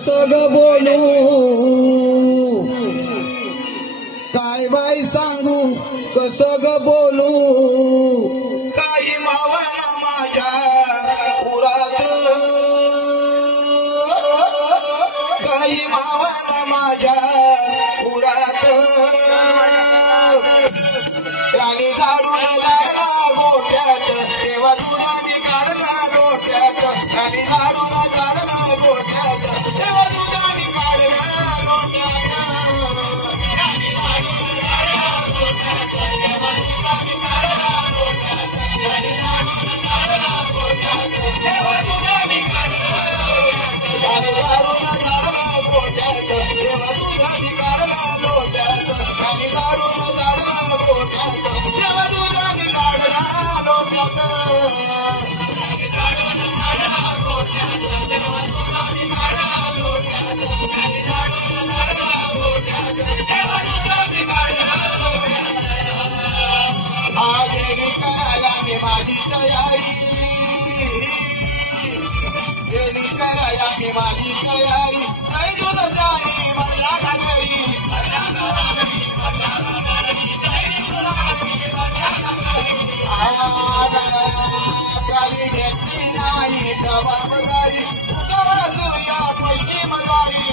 सग बोलू काय बाई सांगू कसं ग बोलू काही मावाला माझ्या पुरात काही मावाला माझ्या पुरात राणी झाडून झाडला गोट्यात तेव्हा तुला मी काढला गोट्यात राणी झाडून झाडला गोट्यात तेव्हा तुला मी काढला माझी तयारी गेली कराया मी माझी तयारी नाही तुझं जाणी मला घरी काही घेतली नाही जबाबदारी तुझ्या पैकी मदारी